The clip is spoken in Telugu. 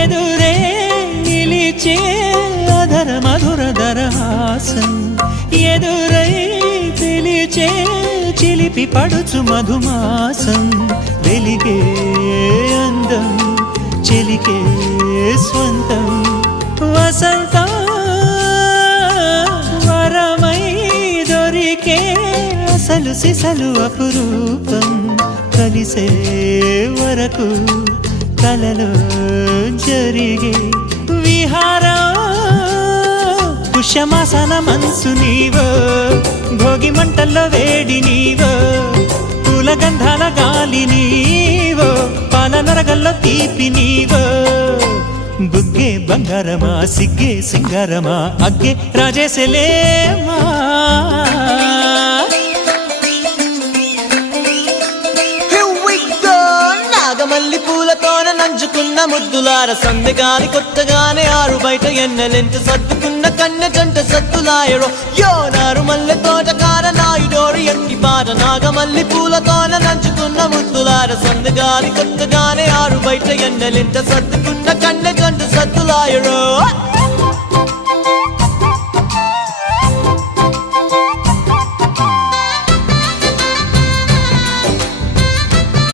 ఎదురే నిలిచే అధర మధుర దరహాసం ఎదురై పిలిచే చిలిపి పడుచు మధుమాసం వెలిగే అందం చెలికే స్వంతం వసంతం వరమై దొరికే అసలు సిసలు అపురూపం కలిసే వరకు కలలో జరిగే విహారం పుష్యమాసన మనసు నీవో భోగి మంటల్లో వేడి నీవో పూల గంధాల గాలి నీవో పాల నరగల్లో తీపి నీవో బుగ్గే బంగారమా సిగ్గే సింగారమా అగ్గే రాజేసలేమా మల్లి పూలతోన నంచుకున్న ముద్దులార సందెగాని కొత్తగానే ఆరు బయట ఎన్నెలెంట సర్దుకున్న కన్నె జంట సత్తులాయరో యోనారు మల్లె తోటకార నాయుడోరు ఎట్టి పాట నాగమల్లి పూలతోన నంచుకున్న ముద్దులార సందెగాని కొత్తగానే ఆరు బయట ఎన్నెలెంట సర్దుకున్న కన్నె జంట సత్తులాయరో